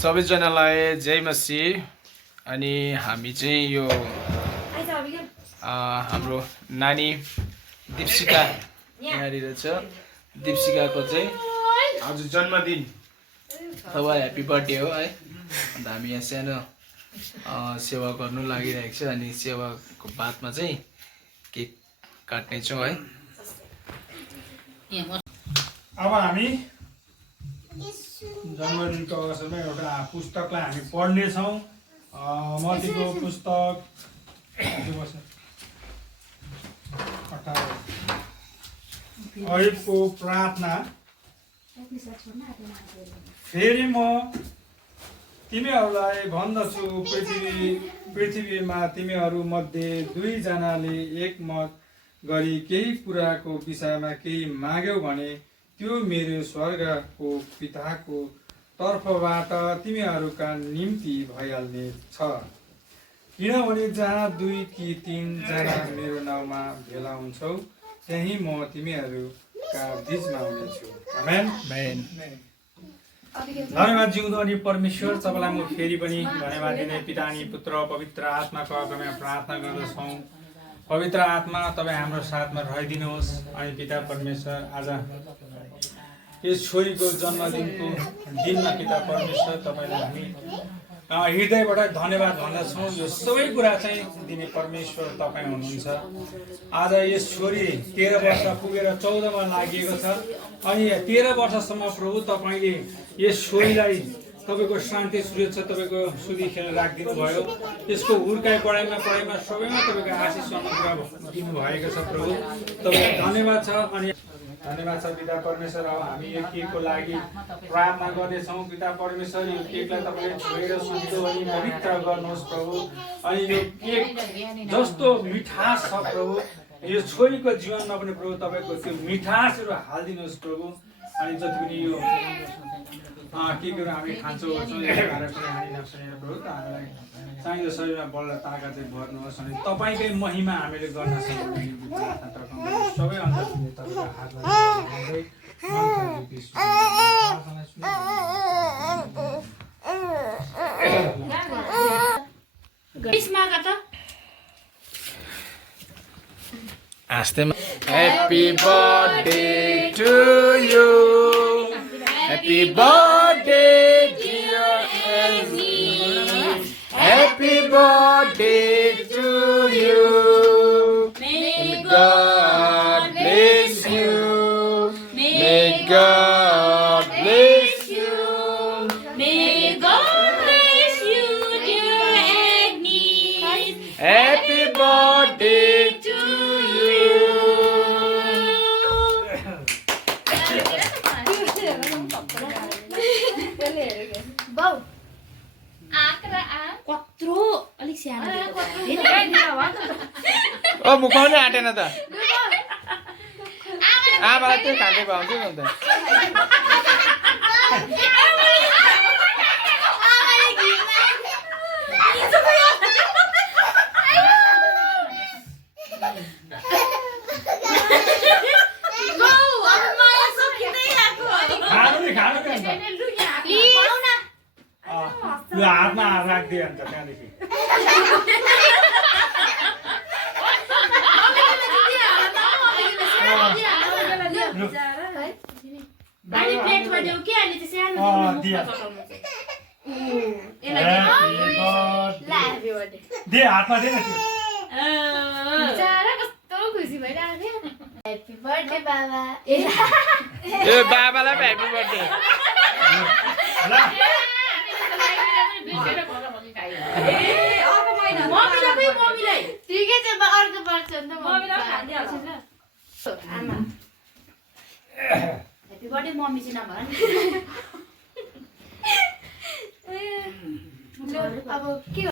सबैजनालाई जय मसीह। अनि हामी चाहिँ यो हाम्रो नानी दीप्सिका यहाँनिर छ। दीप्सिकाको चाहिँ आज जन्मदिन अथवा ह्याप्पी बर्थडे हो है। अन्त हामी यहाँ सानो सेवा गर्नु लागिरहेको छ। अनि सेवाको बादमा चाहिँ केक काट्नेछौँ है। अब हामी जन्मदिनको अवसरमा एउटा पुस्तकलाई हामी पढ्नेछौँ। मत्तीको पुस्तक अहिलेको प्रार्थना। फेरि म तिमीहरूलाई भन्दछु, पृथ्वीमा तिमीहरू मध्ये दुईजनाले एकमत गरी केही कुराको विषयमा केही माग्यौ भने त्यो मेरो स्वर्गको पिताको तर्फबाट तिमीहरूका निम्ति भइहाल्ने छ। किनभने जहाँ दुई कि तीनजना मेरो नाउँमा भेला हुन्छौ त्यहीँ म तिमीहरूका बिचमा हुनेछु। आमेन। धन्यवाद जिउँदो अनि परमेश्वर, तपाईँलाई म फेरि पनि धन्यवाद दिने पिता अनि पुत्र पवित्र आत्माको अगाडिमा प्रार्थना गर्दछौँ। पवित्र आत्मा तपाईँ हाम्रो साथमा रहिदिनुहोस्। अनि पिता परमेश्वर, आज यस छोरीको जन्मदिनको दिनमा पिता परमेश्वर तपाईँलाई हामी हृदयबाट धन्यवाद भन्दछौँ। यो सबै कुरा चाहिँ दिने परमेश्वर तपाईँ हुनुहुन्छ। आज यस छोरी 13 वर्ष पुगेर 14मा लागिएको छ। अनि 13 वर्षसम्म प्रभु तपाईँले यस छोरीलाई तपाईँको शान्ति सुरक्षा तपाईँको सुधिखेर राखिदिनु भयो। यसको हुर्काइ पढाइमा सबैमा तपाईँको आशिष अनुग्रह दिनुभएको छ। प्रभु तपाईँलाई धन्यवाद छ। अनि धन्यवाद छ पिता परमेश्वर। अब हामी यो केकको लागि प्रार्थना गर्नेछौँ। पिता परमेश्वर, यो केकलाई तपाईँले छोएर शुद्ध अनि पवित्र गर्नुहोस् प्रभु। अनि यो केक जस्तो मिठास छ प्रभु, यो छोरीको जीवनमा पनि प्रभु तपाईँको त्यो मिठासहरू हालिदिनुहोस् प्रभु। अनि जति पनि यो केकहरू हामी खान्छौँ हानि नसुनेर प्रभु त हामीलाई चाहिँदो शरीरमा बल र ताकत चाहिँ भर्नुहोस्। अनि तपाईँकै महिमा हामीले गर्न सक्ने सबै अन्तर्गत तपाईँको हातमा Happy birthday to you. Happy birthday dear Elsie. Happy birthday to you. May God bless you. May God bless you. May God bless you, dear Agnes. Happy birthday to you. कत्रो अलिक सानो मुखाउने आँटेन त। आमालाई त्यो खाँदै पाउँछु नि त। यो हातमा राखिदियो अन्त त्यहाँदेखि दे हातमा दे न त्यो। Happy birthday, Baba. ए बाबालाई ह्यापी बर्थडे। ठिकै छ, म अर्को वर्ष अन्त मम्मीलाई खाइदिइहाल्छु ल। आमा ह्यापी बर्थडे मम्मी चाहिँ नभन नि। अब के